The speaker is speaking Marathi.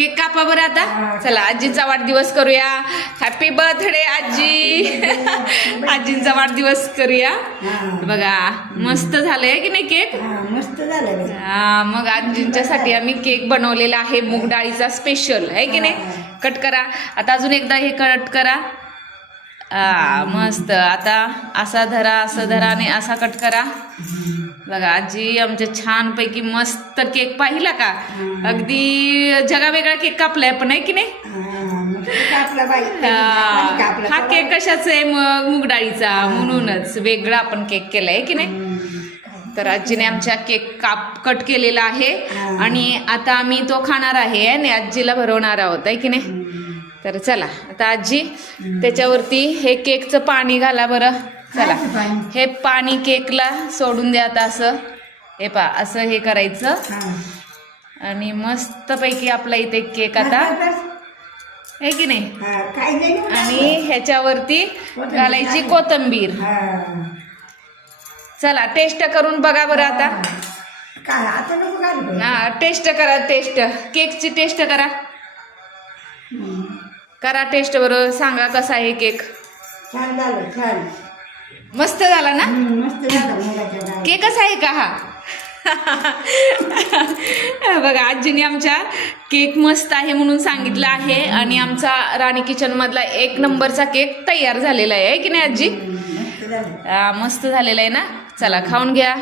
केक कापा बरं आता. चला आजींचा वाढदिवस करूया. हॅपी बर्थडे आजी. आजींचा वाढदिवस करूया. बघा मस्त झालंय की नाही केक. मस्त झालं. मग आजींच्यासाठी आम्ही केक बनवलेला आहे मूग डाळीचा स्पेशल आहे की नाही. कट करा आता अजून एकदा हे कट करा. मस्त. आता असा धरा असं धरा आणि असा कट करा. बघा आजी आमच्या छानपैकी मस्त केक पाहिला का. अगदी जगावेगळा केक कापलाय पण आहे की नाही. हा केक कशाचा आहे मग मूग डाळीचा म्हणूनच वेगळा आपण केक केलाय की नाही. तर आजीने आमच्या केक कट केलेला आहे आणि आता आम्ही तो खाणार आहे आणि आजीला भरवणार आहोत आहे की नाही. तर चला आता आजी त्याच्यावरती हे केकचं पाणी घाला बरं. चला हे पाणी केकला सोडून द्या आता. असं हे पा असं हे करायचं आणि मस्तपैकी आपला इथे केक आता आहे की नाही. आणि ह्याच्यावरती घालायची कोथिंबीर. चला टेस्ट करून बघा बरं आता. हा टेस्ट करा. टेस्ट केकची टेस्ट करा. करा टेस्ट बरं. सांगा कसा आहे केक. छान झालं. छान मस्त झाला ना. मस्त झालं. केकच आहे का हा. बघा आजीने आमच्या केक मस्त आहे म्हणून सांगितलं आहे आणि आमचा राणी किचन मधला 1 नंबरचा केक तयार झालेला आहे की नाही आजी. मस्त झालेला आहे ना. चला खाऊन घ्या.